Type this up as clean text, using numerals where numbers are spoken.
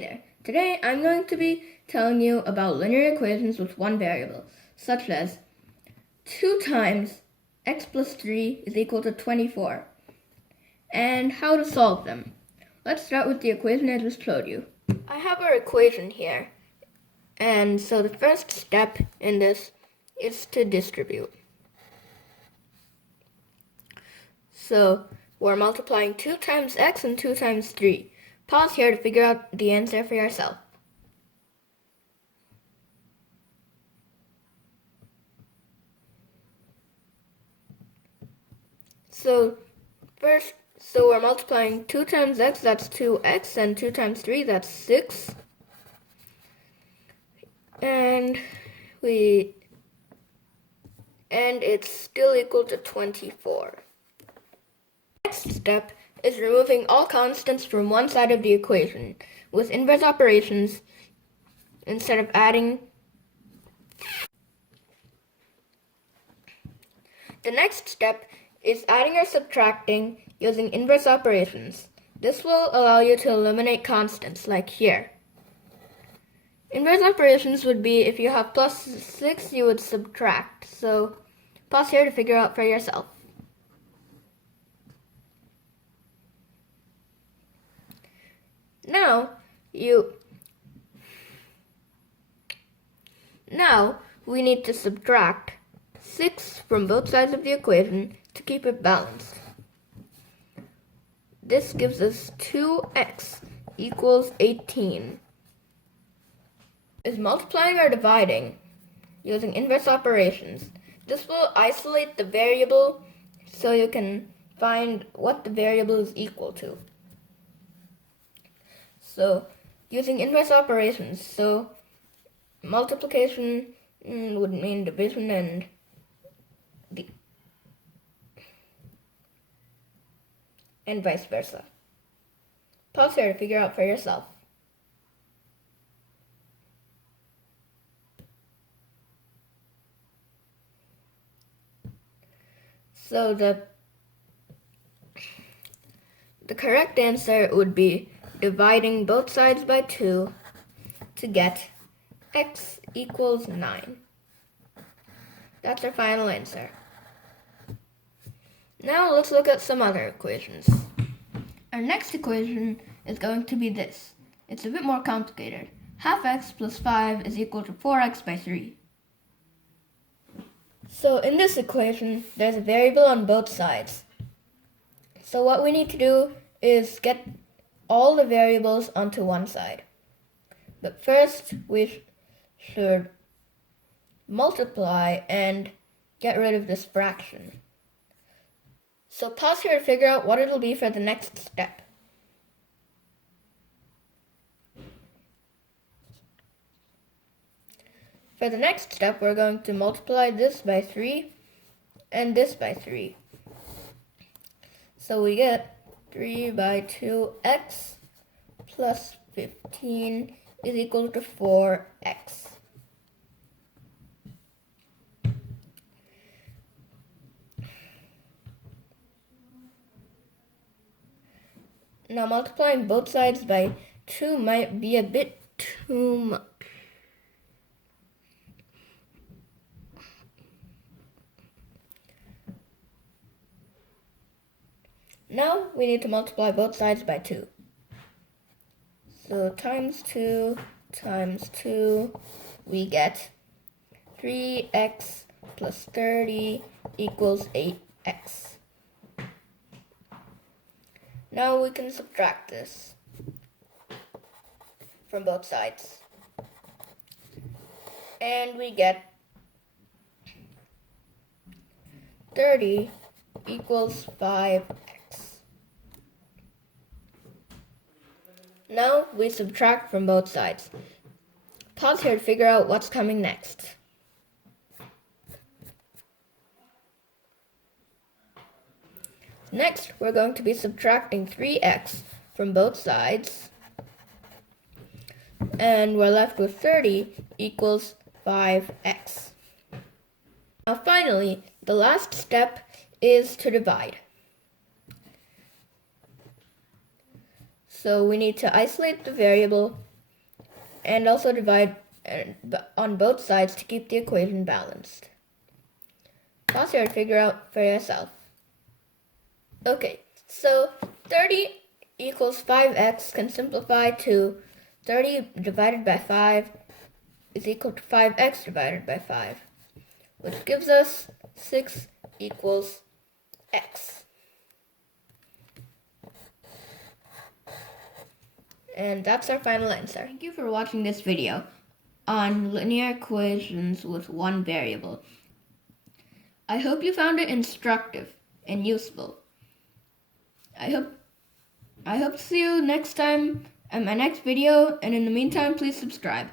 There. Today I'm going to be telling you about linear equations with one variable, such as 2 times x plus 3 is equal to 24, and how to solve them. Let's start with the equation I just showed you. I have our equation here, and so the first step in this is to distribute. So we're multiplying 2 times x and 2 times 3. Pause here to figure out the answer for yourself. So we're multiplying 2 times x, that's 2x, and 2 times 3, that's 6. And it's still equal to 24. Next step is removing all constants from one side of the equation with inverse operations instead of adding. The next step is adding or subtracting using inverse operations. This will allow you to eliminate constants, like here. Inverse operations would be if you have plus 6, you would subtract. So pause here to figure out for yourself. Now we need to subtract 6 from both sides of the equation to keep it balanced. This gives us 2x equals 18. Is multiplying or dividing using inverse operations. This will isolate the variable so you can find what the variable is equal to. So using inverse operations, so multiplication would mean division and vice versa. Pause here to figure out for yourself. So the correct answer would be dividing both sides by 2 to get x equals 9. That's our final answer. Now let's look at some other equations. Our next equation is going to be this. It's a bit more complicated. Half x plus 5 is equal to 4x by 3. So in this equation, there's a variable on both sides. So what we need to do is get all the variables onto one side. But first, we should multiply and get rid of this fraction. So pause here to figure out what it'll be for the next step. For the next step, we're going to multiply this by 3 and this by 3. So we get 3 by 2x plus 15 is equal to 4x. Now multiplying both sides by 2 might be a bit too much. Now we need to multiply both sides by 2. So times 2 times 2, we get 3x plus 30 equals 8x. Now we can subtract this from both sides. And we get 30 equals 5x. Now we subtract from both sides. Pause here to figure out what's coming next. Next, we're going to be subtracting 3x from both sides. And we're left with 30 equals 5x. Now finally, the last step is to divide. So we need to isolate the variable and also divide on both sides to keep the equation balanced. Pause here to figure out for yourself. Okay, so 30 equals 5x can simplify to 30 divided by 5 is equal to 5x divided by 5, which gives us 6 equals x. And that's our final answer. Thank you for watching this video on linear equations with one variable. I hope you found it instructive and useful. I hope to see you next time in my next video, and in the meantime, please subscribe.